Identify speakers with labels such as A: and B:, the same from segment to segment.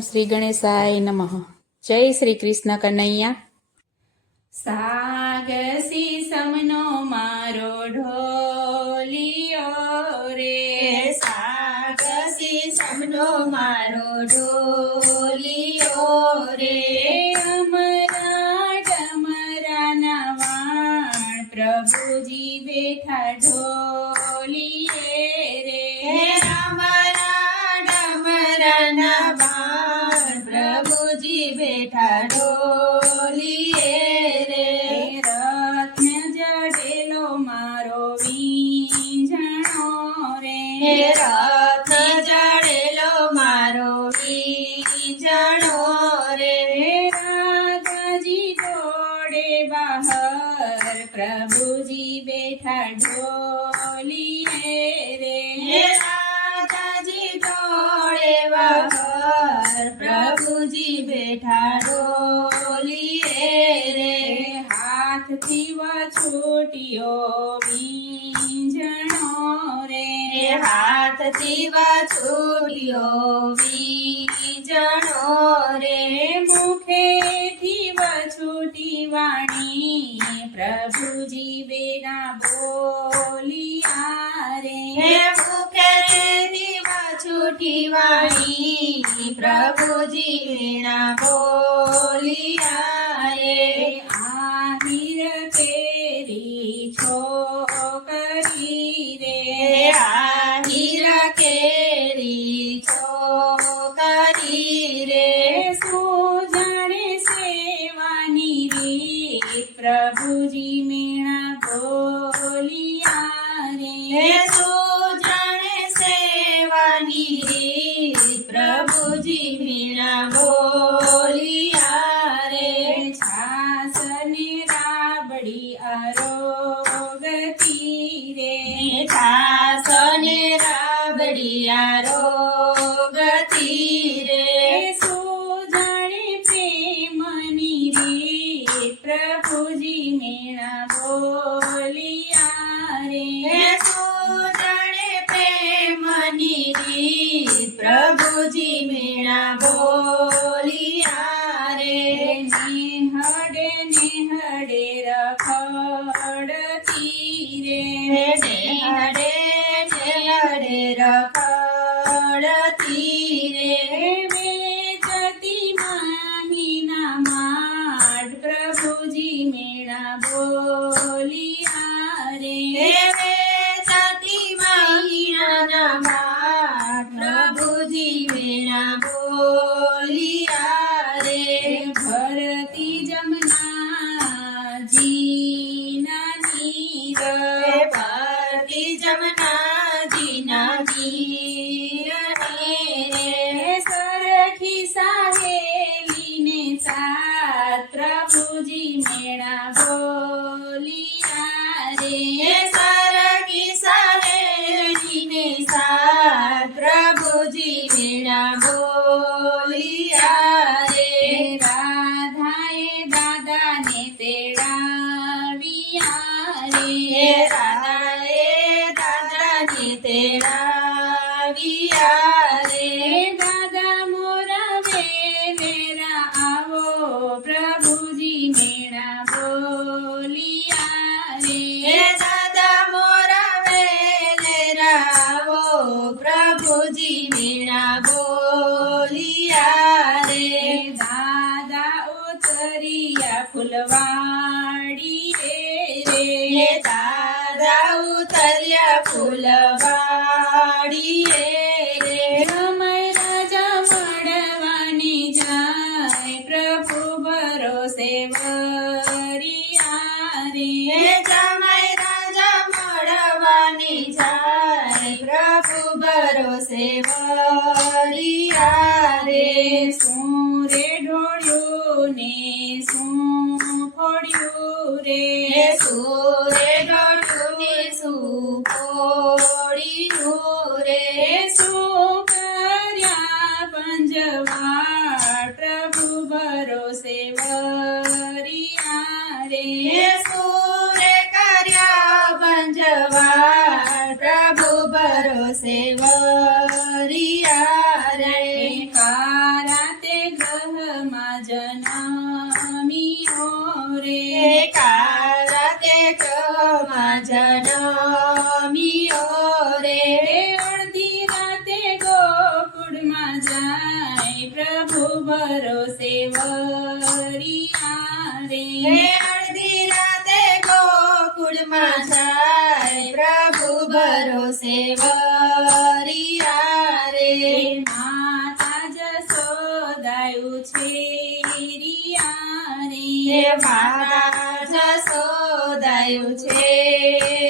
A: શ્રી ગણેશાય નમઃ. જય શ્રી કૃષ્ણ કનૈયા. સાગસી બહાર પ્રભુજી બેઠા ઢોલીએ રે.
B: રાધાજી જોડે વગર પ્રભુજી બેઠા ઢોલીએ રે.
A: હાથથી વછૂટ્યો વીંઝણો
B: હે
A: રે
B: હાથથી વછૂટ્યો બીજણો રે.
A: મુખેથી વછૂટી વાણી પ્રભુજી બેના બોલિયા
B: હે
A: રે
B: મુખેથી વછૂટી વાણી પ્રભુજી વીણા બોલિયા
A: આરોગતી રે
B: છાસને રાબડિયા રોગતી રે
A: સુજાણે પ્રેમની રીત પ્રભુજી મેળા બોલિયા રે
B: સુજાણે પ્રેમની રીત પ્રભુજી વીણા બોલિયા
A: ઉતરિયા ફૂલવાડી રે.
B: દાદા ઉતર્યા ફૂલવાડી રે.
A: સમય રાજા મળવાની જાય. પ્રભુ ભરોસે વરિયા રે.
B: જમાઈ રાજા મળવાની જાય. પ્રભુ ભરોસે વરિયા રે.
A: જનમિયો રે
B: કારતે કમા જનમિયો રે
A: અડધી રાતે ગોકુળમાં જાય પ્રભુ ભરોસે વરિયા રે
B: અડધી રાતે ગોકુળમાં જાય પ્રભુ ભરોસે વરિયા
A: માતા જશોદાયું છે.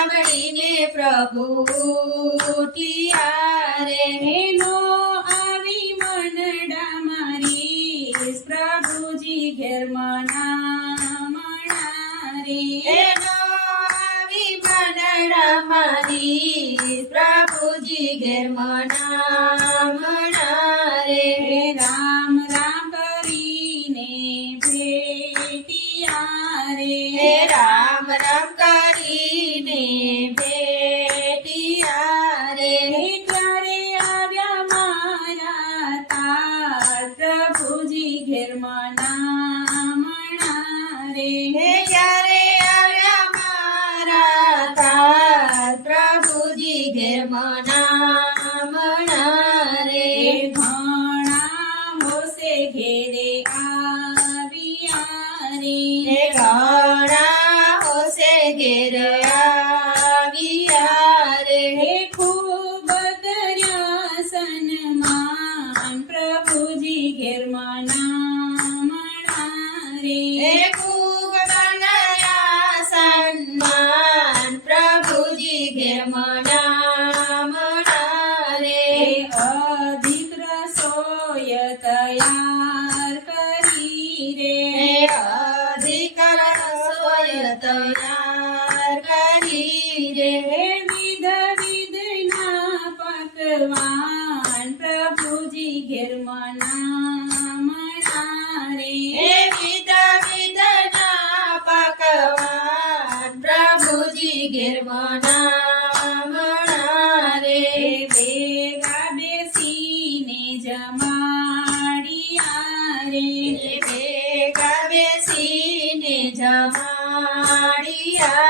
A: સાંભળીને પ્રભુ
B: તિયારે
A: હેનો આવી મનડા મારી. પ્રભુજી ઘેર મના મણારી
B: હેનો આવી મનડા મારી. પ્રભુજી ઘેર
A: મના
B: ઘેર
A: આવ્યા રે ખૂબ કર્યા સન્માન. પ્રભુજી ઘેરમાં
B: નામણા
A: રે
B: ખૂબ કર્યા સન્માન. પ્રભુજી
A: ઘેરમાં ઘેરમાં
B: ના
A: રે હે વિધા વિધના પકવાન પ્રભુજી ઘેરમાં
B: ના
A: રે ભેગા બેસીને જમાડિયા રે
B: ભેગા બેસીને જમાડિયા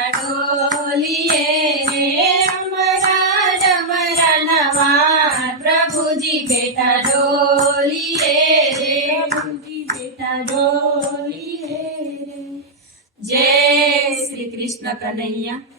A: કનૈયા